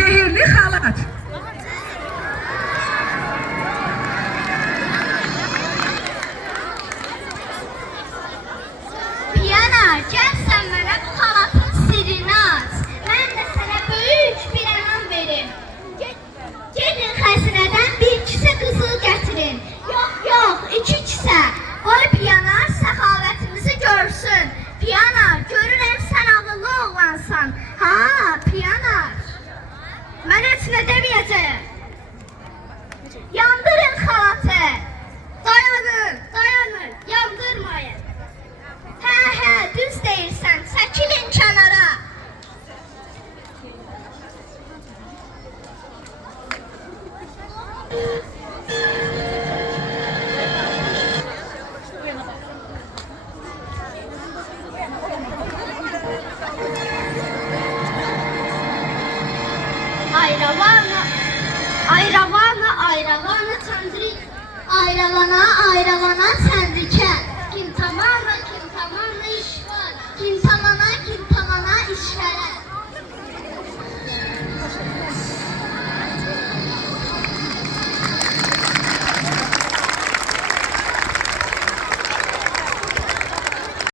Sehirli halat. Piyana, gəl sən mənə bu xalatın sirrini aç. Mən də sənə böyük bir ənam verim. Gedin xəzinədən bir kisə qızıl gətirin. Yox, 2 kisə. Qoy Piyana səxavətimizi görsün. Piyana, görürəm sən ağıllı oğlansan. Ha, Piyana. Mən heç nə deməyəcəyəm. Yandırın xalatı. Dayanın, yandırmayın. Hə, düz deyirsən, çəkilin kənara. Ayravana, çandri, ayravana, çandrikə.